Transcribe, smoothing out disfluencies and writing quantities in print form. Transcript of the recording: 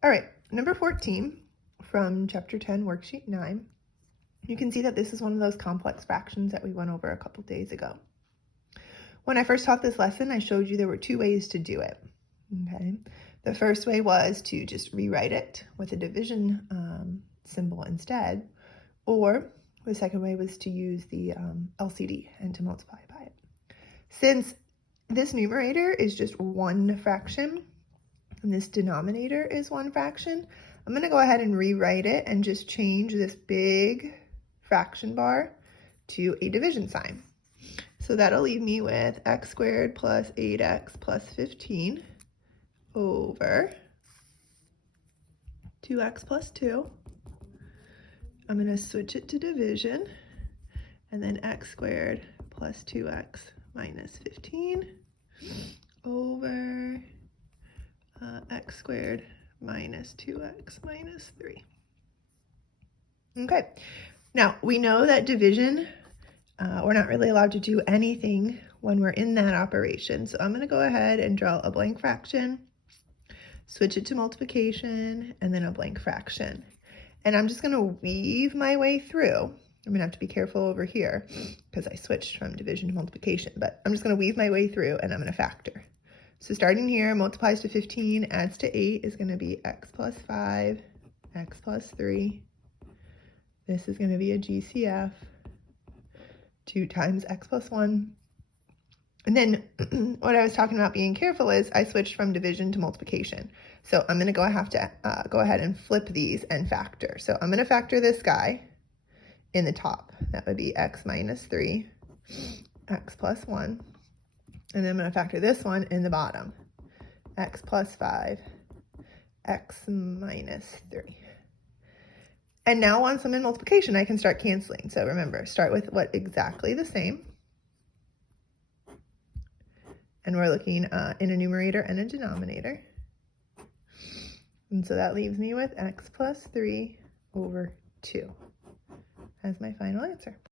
All right, number 14 from chapter 10, worksheet 9. You can see that this is one of those complex fractions that we went over a couple days ago. When I first taught this lesson, I showed you there were two ways to do it. Okay, the first way was to just rewrite it with a division symbol instead, or the second way was to use the LCD and to multiply by it. Since this numerator is just one fraction and this denominator is one fraction, I'm going to go ahead and rewrite it and just change this big fraction bar to a division sign. So that'll leave me with x squared plus 8x plus 15 over 2x plus 2. I'm going to switch it to division, and then x squared plus 2x minus 15 over x squared minus 2x minus 3. Okay, now we know that division, we're not really allowed to do anything when we're in that operation. So I'm going to go ahead and draw a blank fraction, switch it to multiplication, and then a blank fraction. And I'm just going to weave my way through. I'm going to have to be careful over here because I switched from division to multiplication, but I'm just going to weave my way through and I'm going to factor. So starting here, multiplies to 15, adds to 8 is going to be x plus 5, x plus 3. This is going to be a GCF. 2 times x plus 1. And then what I was talking about being careful is I switched from division to multiplication. So I'm going to go ahead and flip these and factor. So I'm going to factor this guy in the top. That would be x minus 3, x plus 1. And then I'm going to factor this one in the bottom, x plus 5, x minus 3. And now once I'm in multiplication, I can start canceling. So remember, start with what exactly the same. And we're looking in a numerator and a denominator. And so that leaves me with x plus 3 over 2 as my final answer.